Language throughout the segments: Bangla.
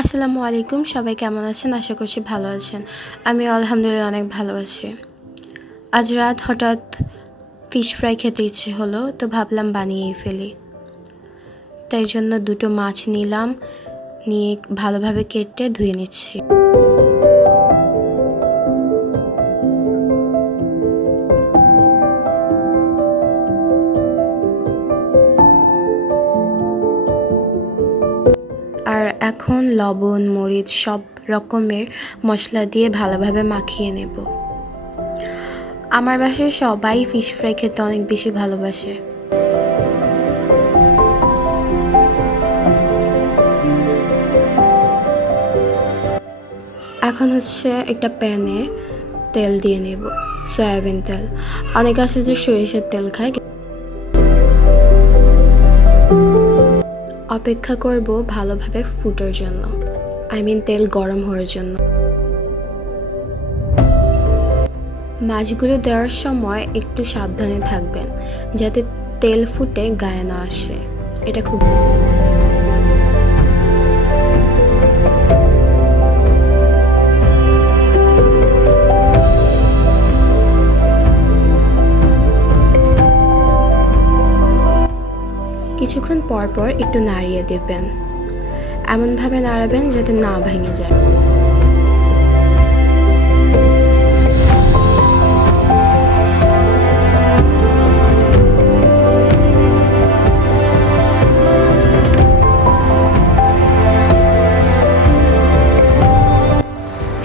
আসসালামু আলাইকুম, সবাই কেমন আছেন? আশা করছি ভালো আছেন। আমি আলহামদুলিল্লাহ অনেক ভালো আছি। আজ রাত হঠাৎ ফিশ ফ্রাই খেতে ইচ্ছে হলো, তো ভাবলাম বানিয়েই ফেলি। তাই জন্য দুটো মাছ নিলাম, নিয়ে ভালোভাবে কেটে ধুয়ে নিচ্ছি। আর এখন লবণ, মরিচ সব রকমের মশলা দিয়ে ভালোভাবে মাখিয়ে নেব। আমার বাসায় সবাই ফিশ ফ্রাই খেতে অনেক বেশি ভালোবাসে। এখন একটা প্যানে তেল দিয়ে নেব, সয়াবিন তেল। অনেকে আছে যে সরিষার তেল খায়। অপেক্ষা করব ভালোভাবে ফুটার জন্য, তেল গরম হওয়ার জন্য। মাছগুলো দেওয়ার সময় একটু সাবধানে থাকবেন যাতে তেল ফুটে গায়ে না আসে। এটা খুব কিছুক্ষণ পর পর একটু নাড়িয়ে দেবেন, এমনভাবে নাড়াবেন যাতে না ভেঙে যায়।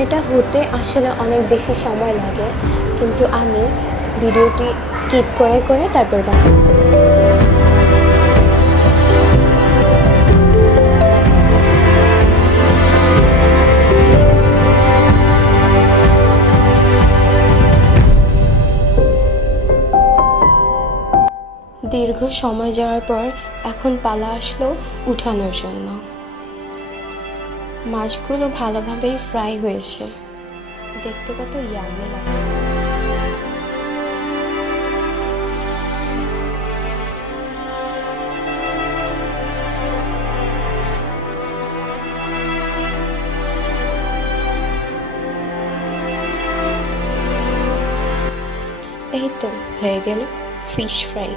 এটা হতে আসলে অনেক বেশি সময় লাগে, কিন্তু আমি ভিডিওটি স্কিপ করে করে তারপর বানাই। দীর্ঘ সময় যাওয়ার পর এখন পালা আসলো উঠানোর জন্য। মাছগুলো ভালোভাবেই ফ্রাই হয়েছে, দেখতে কত ইয়াম্মি লাগে। এই তো হয়ে গেল ফিশ ফ্রাই।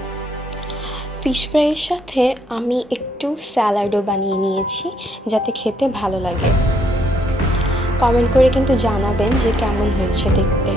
ফিশ ফ্রাইয়ের সাথে আমি একটু স্যালাডও বানিয়ে নিয়েছি যাতে খেতে ভালো লাগে। কমেন্ট করে কিন্তু জানাবেন যে কেমন হয়েছে দেখতে।